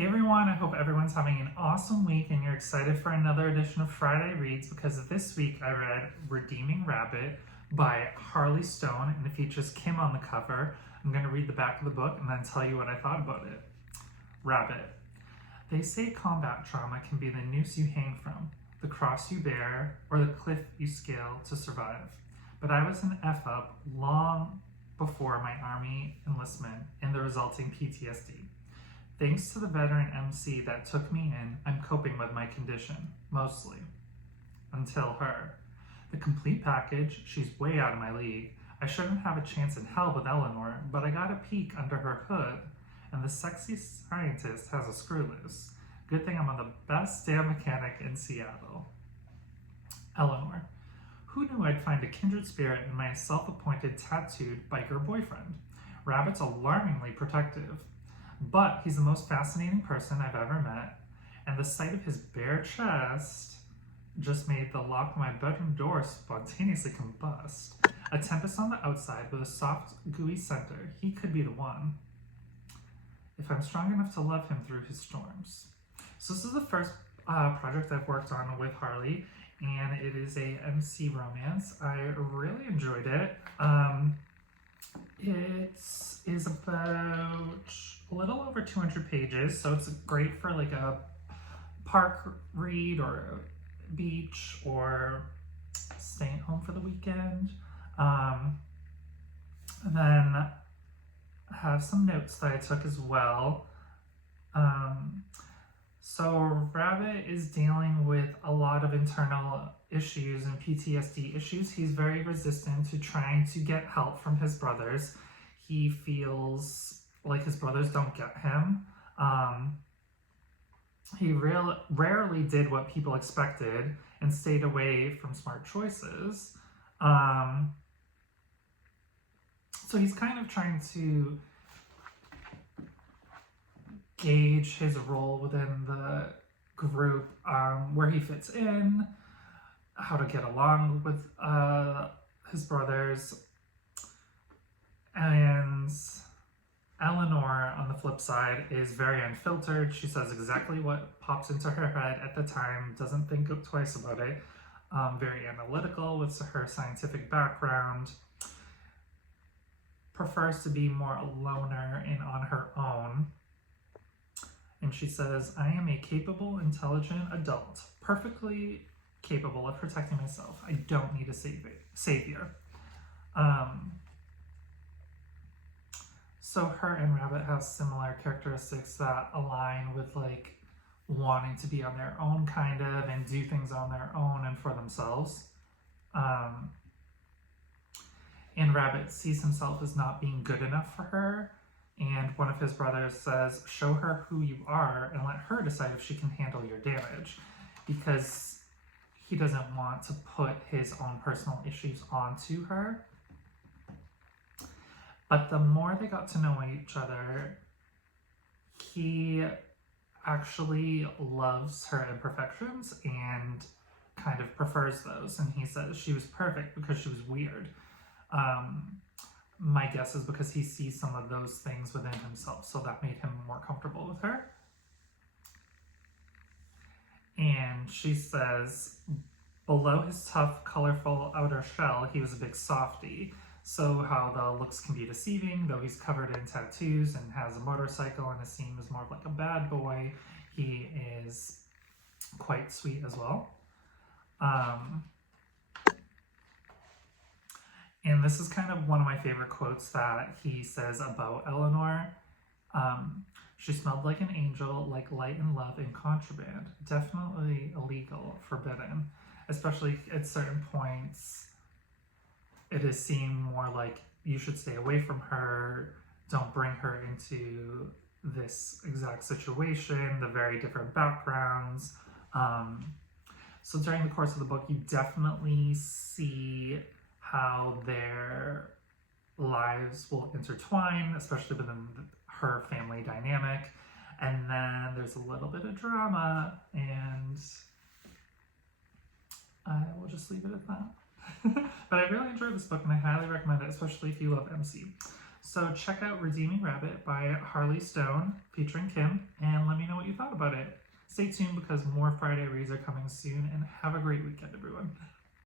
Hey everyone, I hope everyone's having an awesome week and you're excited for another edition of Friday Reads, because this week I read Redeeming Rabbit by Harley Stone, and it features Kim on the cover. I'm going to read the back of the book and then tell you what I thought about it. Rabbit. They say combat trauma can be the noose you hang from, the cross you bear, or the cliff you scale to survive. But I was an F-up long before my Army enlistment and the resulting PTSD. Thanks to the veteran MC that took me in, I'm coping with my condition, mostly. Until her. The complete package, she's way out of my league. I shouldn't have a chance in hell with Elenore, but I got a peek under her hood, and the sexy scientist has a screw loose. Good thing I'm on the best damn mechanic in Seattle. Elenore. Who knew I'd find a kindred spirit in my self-appointed tattooed biker boyfriend? Rabbit's alarmingly protective. But he's the most fascinating person I've ever met, and the sight of his bare chest just made the lock of my bedroom door spontaneously combust. A tempest on the outside with a soft, gooey center. He could be the one, if I'm strong enough to love him through his storms. So this is the first project I've worked on with Harley, and it is a MC romance. I really enjoyed it. It is about a little over 200 pages, so it's great for like a park read or a beach or staying home for the weekend. And then I have some notes that I took as well. So Rabbit is dealing with a lot of internal issues and PTSD issues. He's very resistant to trying to get help from his brothers. He feels like his brothers don't get him. He rarely did what people expected and stayed away from smart choices. So he's kind of trying to gauge his role within the group, where he fits in, how to get along with his brothers. And Elenore, on the flip side, is very unfiltered. She says exactly what pops into her head at the time, doesn't think twice about it. Very analytical with her scientific background. Prefers to be more a loner and on her own. And she says, I am a capable, intelligent adult, perfectly capable of protecting myself. I don't need a savior. So her and Rabbit have similar characteristics that align with like wanting to be on their own kind of and do things on their own and for themselves. And Rabbit sees himself as not being good enough for her. And one of his brothers says, show her who you are and let her decide if she can handle your damage, because he doesn't want to put his own personal issues onto her. But the more they got to know each other, he actually loves her imperfections and kind of prefers those. And he says she was perfect because she was weird. My guess is because he sees some of those things within himself, so that made him more comfortable with her. And she says, below his tough, colorful outer shell, he was a big softie. So how the looks can be deceiving, though he's covered in tattoos and has a motorcycle and is seen as more of like a bad boy, he is quite sweet as well. And this is kind of one of my favorite quotes that he says about Elenore. She smelled like an angel, like light and love and contraband. Definitely illegal, forbidden. Especially at certain points, it is seen more like you should stay away from her. Don't bring her into this exact situation, the very different backgrounds. So during the course of the book, you definitely see how their lives will intertwine, especially within her family dynamic. And then there's a little bit of drama, and I will just leave it at that. But I really enjoyed this book, and I highly recommend it, especially if you love MC. So check out Redeeming Rabbit by Harley Stone featuring Kim, and let me know what you thought about it. Stay tuned because more Friday reads are coming soon, and have a great weekend, everyone.